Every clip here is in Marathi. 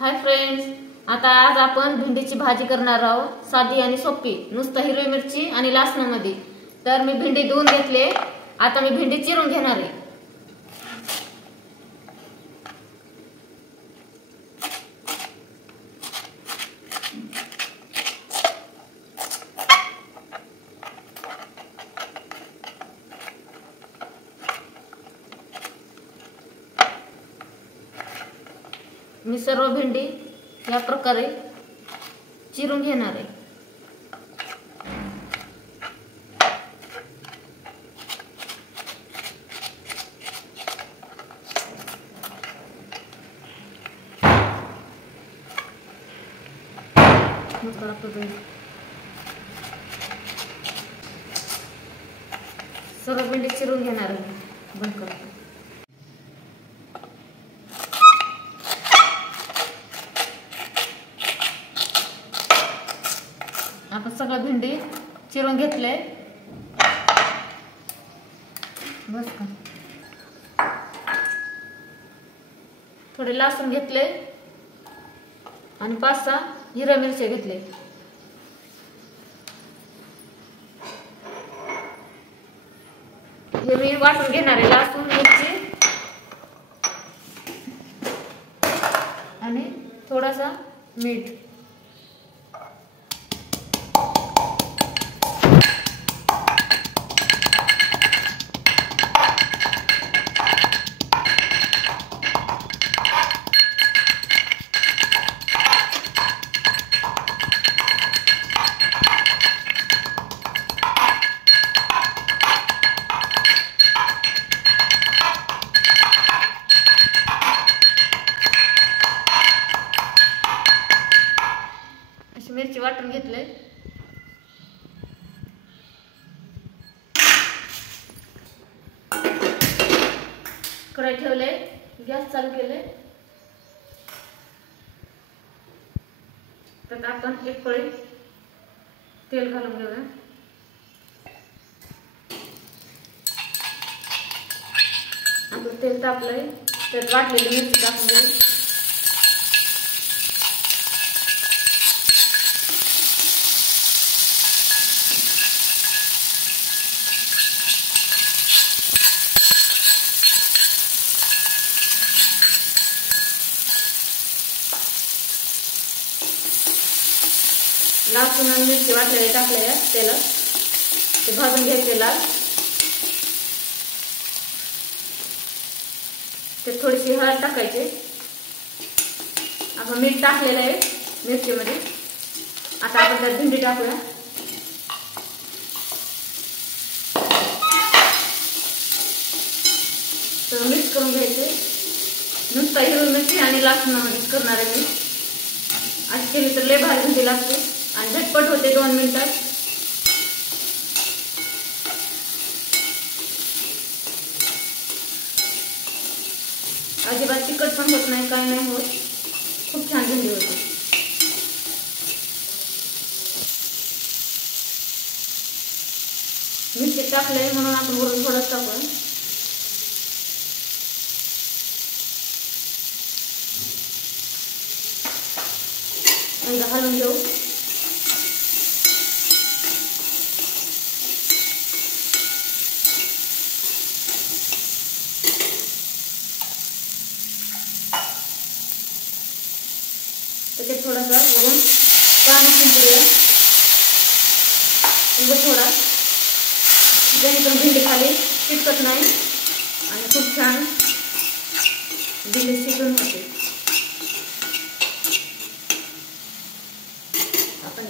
हाय फ्रेंड्स, आता आज आपण भेंडीची भाजी करणार आहोत. साधी आणि सोपी, नुसतं हिरवी मिरची आणि लसणामध्ये. तर मी भेंडी धुवून घेतले. आता मी भेंडी चिरून घेणार आहे. मी सर्व भेंडी या प्रकारे चिरून घेणार आहे. सर्व भेंडी चिरून घेणार आहे. बंद करतो. आपण सगळं भेंडी चिरून घेतले. बस का, थोडे लसूण घेतले आणि 5-6 हिरव्या मिरच्या घेतले. हे मी वाटून घेणार आहे. लसूण, मिरची आणि थोडासा मीठ. मिरची वाटून घेतले. कढई ठेवले, गॅस चालू केले. तर आपण एक पळी तेल घालून घेऊया. आपण तेल तापलंय तर वाटलेली मिरची टाकून घेऊ. लसूण आणि मिरची वाटलेले टाकले तेलात. ते भाजून घ्यायचे लाल. ते थोडीशी हळद टाकायची. आपण मीठ टाकलेलं आहे मिरचीमध्ये. आता आपण त्यात भेंडी टाकूया. तर मिक्स करून घ्यायचे. नुसतं हिरवी मिरची आणि लसूणामध्ये करणार आहे मी. अशी केली तर लय भारी भेंडी लागते आणि झटपट होते 2 मिनिटात. अजिबात तिखट पण होत नाही, काय नाही होत. खूप छान भेंडी होते. मिरची टाकले म्हणून आपण वरून थोडंच टाकूया. हलवून घेऊ. त्याच्यात थोडासा वरून पाणी शिंपडूया. थोडा, जेणेकरून भेंडी खाली चिटकत नाही आणि खूप छान भेंडी शिजून होते. आपण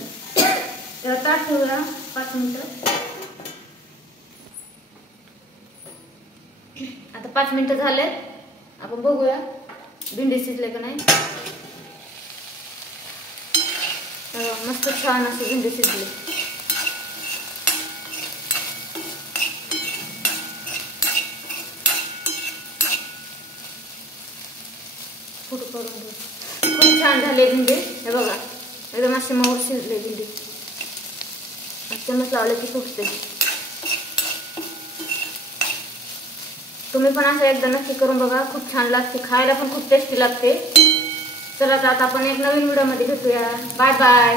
त्याला ताट ठेवूया 5 मिनिटं. आता 5 मिनिटं झाले. आपण बघूया भेंडी शिजले का नाही. मस्त छान अशी भेंडी शिजली. फोटो करून घेऊ. खूप छान झाले भेंडी. हे बघा, एकदम अशी मऊ शिजले भेंडी. चमच लावले की फुटते. तुम्ही पण असं एकदा नक्की करून बघा, खूप छान लागते, खायला पण खूप टेस्टी लागते. तर आता आपण एक नवीन व्हिडिओ मध्ये भेटूया. Bye bye.